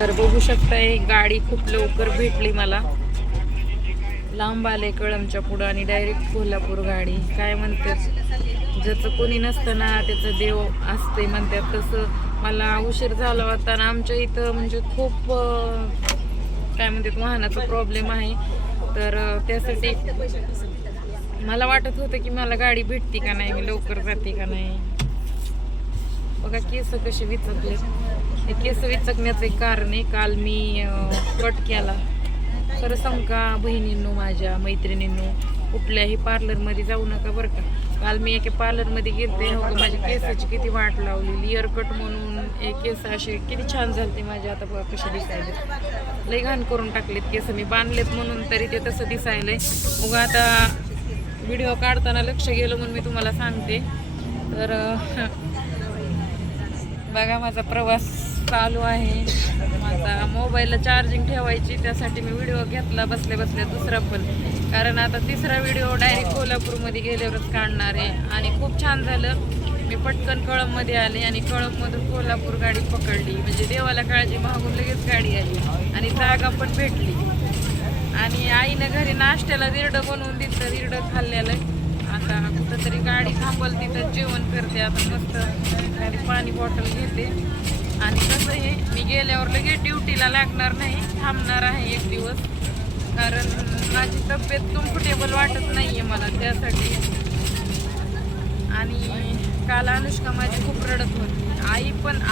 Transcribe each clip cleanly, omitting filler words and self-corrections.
तर बघू शकताय गाडी खूप लवकर भेटली मला. लांब आले कळमच्या पुढं आणि डायरेक्ट कोल्हापूर गाडी. काय म्हणतात ज्याचं कोणी नसतं ना त्याचं देव असते म्हणतात, तसं मला उशीर झाला होता आणि आमच्या इथं म्हणजे खूप काय म्हणतात वाहनाचा प्रॉब्लेम आहे. तर त्यासाठी मला वाटत होतं की मला गाडी भेटते का नाही, मी लवकर जाते का नाही. बघा केस कसे विचकले. हे केस विचकण्याचं एक कारण आहे. काल मी कट केला. खरं सांग का बहिणींनो, माझ्या मैत्रिणींनो, कुठल्याही पार्लरमध्ये जाऊ नका बरं का. काल मी एका पार्लरमध्ये गेलते, हो का माझ्या केसाची किती वाट लावली. लेअर कट म्हणून एक केस असे किती छान झालते माझे. आता बघा कसे दिसायले, लई घाण करून टाकलेत केस मी बांधलेत म्हणून तरी ते तसं दिसायलंय. मग आता व्हिडिओ काढताना लक्ष गेलं म्हणून मी तुम्हाला सांगते. तर बघा माझा प्रवास चालू आहे. माझा मोबाईलला चार्जिंग ठेवायची, त्यासाठी मी व्हिडिओ घेतला बसल्या बसल्या दुसरा पण, कारण आता तिसरा व्हिडिओ डायरेक्ट कोल्हापूरमध्ये गेल्यावरच काढणार आहे. आणि खूप छान झालं, मी पटकन कळममध्ये आले आणि कळममधून कोल्हापूर गाडी पकडली. म्हणजे देवाला काळजी मागून लगेच गाडी आली आणि जागा पण भेटली. आणि आईनं घरी नाश्त्याला दिरडं बनवून दिलं, दिरडं खाल्लेलं. आता कुठंतरी गाडी थांबल तिथं जेवण करते. आता मस्त घरी पाणी बॉटल घेते. आणि कसं आहे, मी गेल्यावर लगेच ड्युटीला लागणार नाही, थांबणार आहे एक दिवस, कारण माझी तब्येत कम्फर्टेबल वाटत नाही आहे मला त्यासाठी. आणि काल अनुष्का माझी खूप रडत होती.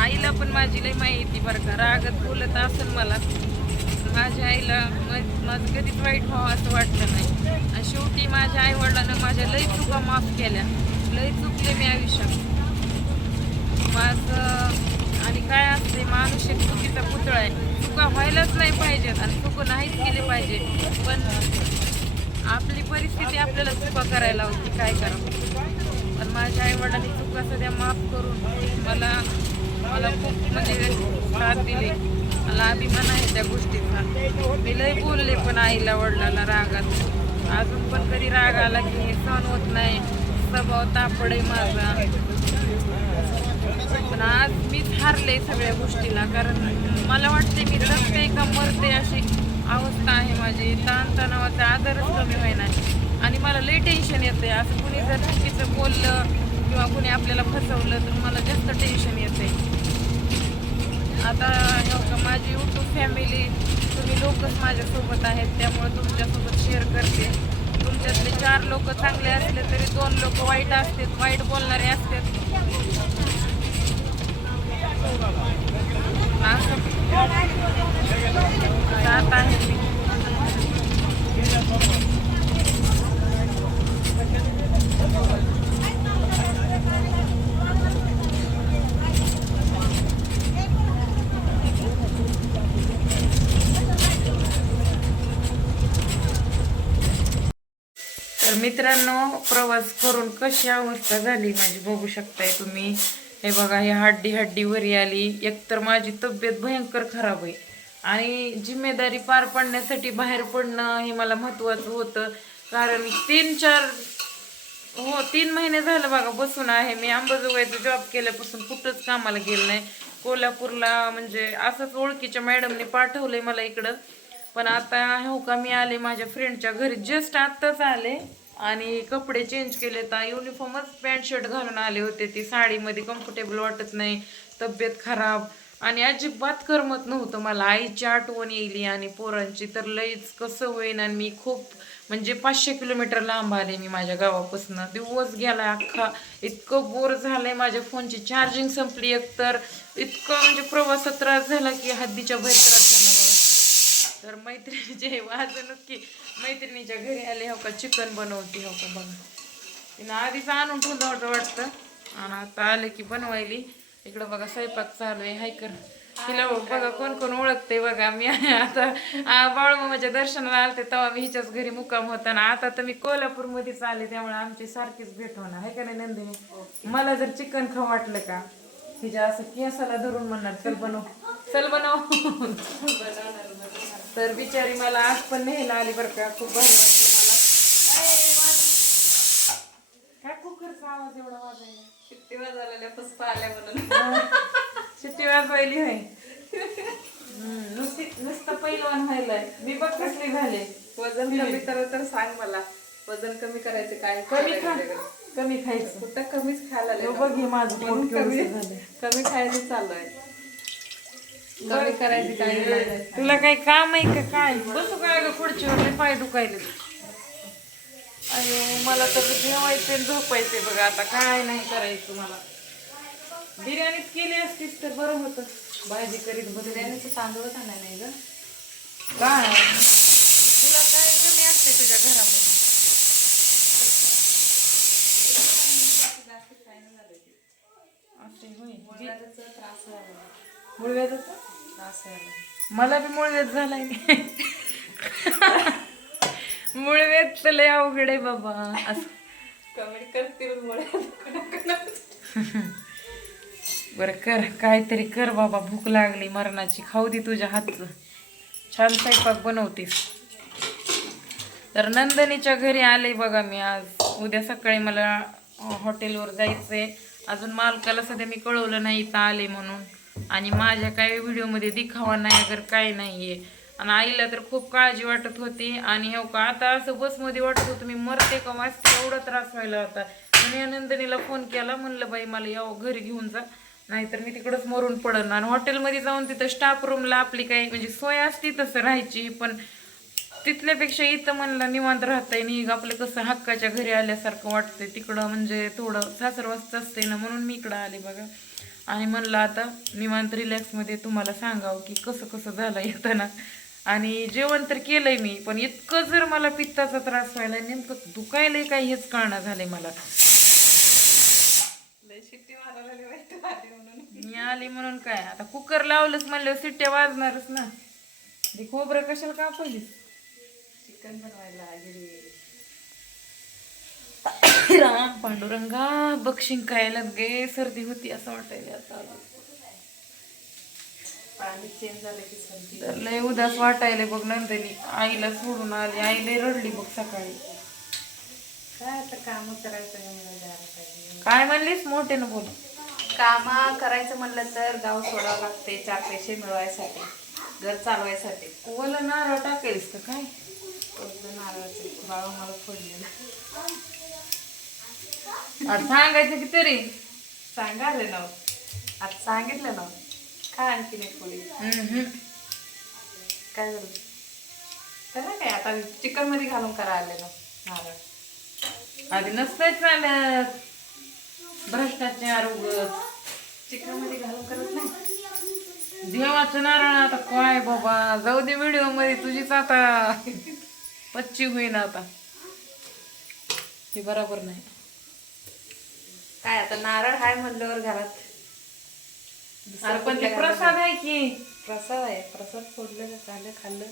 आईला पण माझी लई माहिती बरं का, रागत बोलत असेल मला. माझ्या आईला माझं कधीच वाईट व्हावं असं वाटलं नाही. आणि शेवटी माझ्या आईवडिलांना माझ्या लई चुका माफ केल्या. लई चुकले मी आयुष्यात माझं. आणि काय असते, माणूस एक चुकीचा पुतळा आहे. चुका व्हायलाच नाही पाहिजेत आणि चुका नाहीच केले पाहिजे, पण आपली परिस्थिती आपल्याला चुका करायला होती, काय करावं. पण माझ्या आईवडिलांनी चुका सध्या माफ करून मला खूप म्हणजे साथ दिली. मला अभिमान आहे त्या गोष्टीचा. मी लय बोलले पण आईला वडिलांना रागात. अजून पण कधी राग आला की सहन होत नाही, स्वभाव तापड आहे माझा. पण आज मीच हारले सगळ्या गोष्टीला, कारण मला वाटते मी जगते का मरते अशी अवस्था आहे माझी. ताणतणावाचा आदरच कमी होईना आणि मला लई टेन्शन येते. असं कुणी जर चुकीचं बोललं किंवा कुणी आपल्याला फसवलं तर मला जास्त टेन्शन येते. आता हो का माझी यूट्यूब फॅमिली तुम्ही लोकच माझ्यासोबत आहेत, त्यामुळे तुमच्यासोबत शेअर करते. तुमच्यातले 4 लोक चांगले असले तरी 2 लोक वाईट असतात, वाईट बोलणारे असतात. जात आहे मी. तर मित्रांनो, प्रवास करून कशी अवस्था झाली माझी बघू शकताय तुम्ही. हे बघा, हे हड्डी वरी आली. एकतर माझी तब्येत भयंकर खराब आहे आणि जिम्मेदारी पार पाडण्यासाठी बाहेर पडणं हे मला महत्त्वाचं होतं. कारण 3 महिने झालं बघा बसून आहे मी. अंबाजोगाईचा जॉब केल्यापासून कुठंच कामाला गेलं नाही. कोल्हापूरला म्हणजे असंच ओळखीच्या मॅडमने पाठवलंय मला इकडं. पण आता हो का मी आले माझ्या फ्रेंडच्या घरी, जस्ट आत्ताच आले आणि कपडे चेंज केले. तर युनिफॉर्मच पॅन्ट शर्ट घालून आले होते. ती साडीमध्ये कम्फर्टेबल वाटत नाही, तब्येत खराब आणि अजिबात करमत नव्हतं मला. आईची आठवण येईल आणि पोरांची तर लईच कसं होईन. आणि मी खूप म्हणजे 500 किलोमीटर लांब आले मी माझ्या गावापासून. दिवस गेला अख्खा, इतकं बोर झालंय. माझ्या फोनची चार्जिंग संपली एकतर. इतकं म्हणजे प्रवासात त्रास झाला की हद्दीच्या बाहेर त्रास झाला बघा. तर मैत्रिणीचे वाजूनच की मैत्रिणीच्या घरी आले हो का, चिकन बनवते हो का बघा. तिनं आधीच आणून ठेवलं होतं वाटतं आणि आता आले की बनवायली. इकडं बघा स्वयंपाक चालू आहे. हाय कर तिला बघा कोण कोण ओळखते बघा. मी आता बाळूमामाच्या दर्शनाला आलते तेव्हा मी हिच्याच घरी मुक्काम होता ना. आता तर मी कोल्हापूरमध्येच आले, त्यामुळे आमची सारखीच भेट होणार आहे का नाही नंदिनी. मला जर चिकन खाऊ वाटलं का तिच्या असं केसाला धरून म्हणणार चल बनव, चल बनव. तर बिचारी मला आज पण न्यायला आली बरं का. खूप भारी वाटलं मला. काय कुकरचा आवाज एवढा वाजायला? शिट्टी वाजवलेल्या पुष्पा आल्या म्हणून. शिट्टी वाजवायली होय. लहान व्हायलाय मी बघ कसली झाले. वजन कमी करा तर सांग मला. वजन कमी करायचं काय कमी खायचं. कुठं कमीच खायला लागले. बघ हे माझं पोट कमी केवढं झालंय. कमी खायचं चालू आहे. कमी करायची काय तुला काही काम आहे का काय? बसू काय ग खुर्चीवर पाय दुखायले. अयो मला तर जेवायचे झोपायचे बघा आता काय नाही करायचं मला. बिर्याणीच केली असतीस तर बरं होतं. भाजी करीत बिर्याणीचं तांदूळच आणा नाही ग. काय तुला काय कमी असते तुझ्या घरामध्ये? असे होय त्रास व्हायला. मुळव्याचा त्रास व्हायला. मला बी मुळव्याध झालाय. मुळव्याध लय अवघड आहे बाबा. असं कमेंट करतील बरं कर काहीतरी कर बाबा. भूक लागली मरणाची. खाऊ दे तुझ्या हातचं. छान स्वयंपाक बनवतेस. तर नंदनीच्या घरी आले बघा मी आज. उद्या सकाळी मला हॉटेलवर जायचंय. अजून मालकाला सध्या मी कळवलं नाही इथं आले म्हणून. आणि माझ्या काही व्हिडिओमध्ये दिखावा नाही अगर काय नाहीये. आणि आईला तर खूप काळजी वाटत होती. आणि हो का आता असं बसमध्ये वाटत होतं मी मरते का वाचते एवढा त्रास व्हायला होता. मी नंदनीला फोन केला म्हणलं बाई मला यावं घरी घेऊन जा नाहीतर मी तिकडंच मरून पडन. आणि हॉटेलमध्ये जाऊन तिथं स्टाफ रूमला आपली काही म्हणजे सोय असती तसं राहायची पण तिथल्यापेक्षा इथं म्हणलं निवांत राहता येईल. आपलं कसं हक्काच्या घरी आल्यासारखं वाटतंय. तिकडं म्हणजे थोडं सासरवासच असते ना म्हणून मी इकडं आले बघा. आणि म्हणलं आता निवांत रिलॅक्समध्ये तुम्हाला सांगावं की कसं कसं झालं येताना. आणि जेवण तर केलंय मी पण इतकं जर मला पित्ताचा त्रास व्हायला नेमकं दुखायलंय काय हेच कळणार झालंय मला. शिट्टी मारायला म्हणून मी आली म्हणून काय आता कुकर लावलंच म्हणलं सिट्ट्या वाजणारच ना. ते खोबरं कशाला कापली? चिकन बनवायला राम पांडुरंगा बक्षिंग काय लगे सर्दी होती असं वाटायला आता. पाणी चेंज झालं की सर्दी. तर लय उदास वाटायला बघ नंदनी. आईला सोडून आली. आई लय रडली बघ सकाळी. काय आता काम करायचं पाहिजे. काय म्हणलीस मोठ्यानं बोल. काम करायचं म्हणलं तर गाव सोडावं लागते 4 पैसे मिळवायसाठी घर चालवायसाठी. ओला नारळ टाकायस का काय? नारळाचं बाळा मला फोडलेलं आता सांगायचं की तरी सांगाले ना आता सांगितलं ना. काय आणखी नाही पोळी काय झालं त्याला काय आता चिकन मध्ये घालून करा आले ना नारळ. आधी नसतंय चालत भ्रष्टाचार उगत. चिकन मध्ये घालून करत नाही. देवाचं नारळ आता काय बाबा जाऊ दे. व्हिडिओ मध्ये तुझीच आता पच्ची होईन आता. हे बरोबर नाही. काय आता नारळ हाय म्हणल्यावर घरात अरे पण ते प्रसाद आहे की. प्रसाद आहे. प्रसाद फोडलं झालं खाल्लं.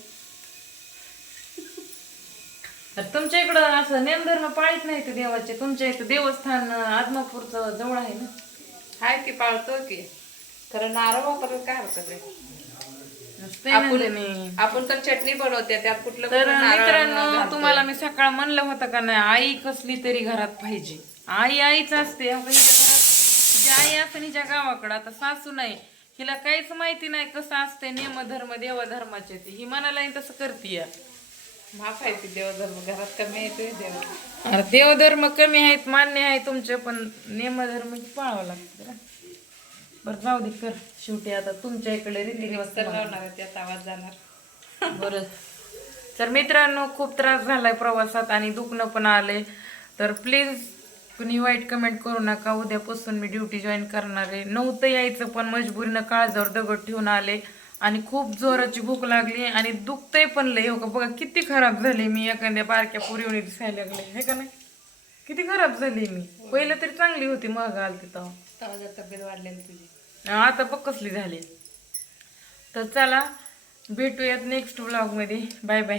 तुमच्या इकडं असं नेमधर्म पाळीत नाही ते देवाचे. तुमच्या इथं देवस्थान आदमापूरचं जवळ आहे ना. हाय की पाळतो की खरं नारळ वापरत काय हरकत आहे. आपण तर चटणी बनवते त्यात कुठलं. तर मित्रांनो तुम्हाला मी सकाळ म्हणलं होतं का नाही आई कसली तरी घरात पाहिजे. आई आईच असते. हिच्या घरात जी आई असते हिच्या गावाकडं. आता सासू नाही. हिला काहीच माहिती नाही कसं असते नियमधर्म देवधर्माचे. ती ही मनाला तसं करते. माफ आहे ती देवधर्म घरात कमी येते देव. अरे देवधर्म कमी आहेत मान्य आहे तुमचे पण नियमधर्म पाळावं लागतं. बरं जाऊ दे कर. शेवटी आता तुमच्या इकडे रीतिरिवाज लावणार त्यात आवाज जाणार. बरं तर मित्रांनो खूप त्रास झालाय प्रवासात आणि दुखणं पण आले. तर प्लीज कुणी वाईट कमेंट करू नका. उद्यापासून मी ड्युटी जॉईन करणार आहे. नव्हतं यायचं पण मजबुरीनं काळजावर दगड ठेवून आले. आणि खूप जोराची भूक लागली आणि दुखतंय पण लय. हो का बघा किती खराब झाली मी. एखाद्या बारक्या पुरीवणी दिसायला लागले हे का नाही. किती खराब झाली मी. पहिलं तरी चांगली होती मग आलती तेव्हा. तब्येत वाढलेली तुझी. आता बघ कसली झाली. तर चला भेटूयात नेक्स्ट व्लॉगमध्ये. Bye bye.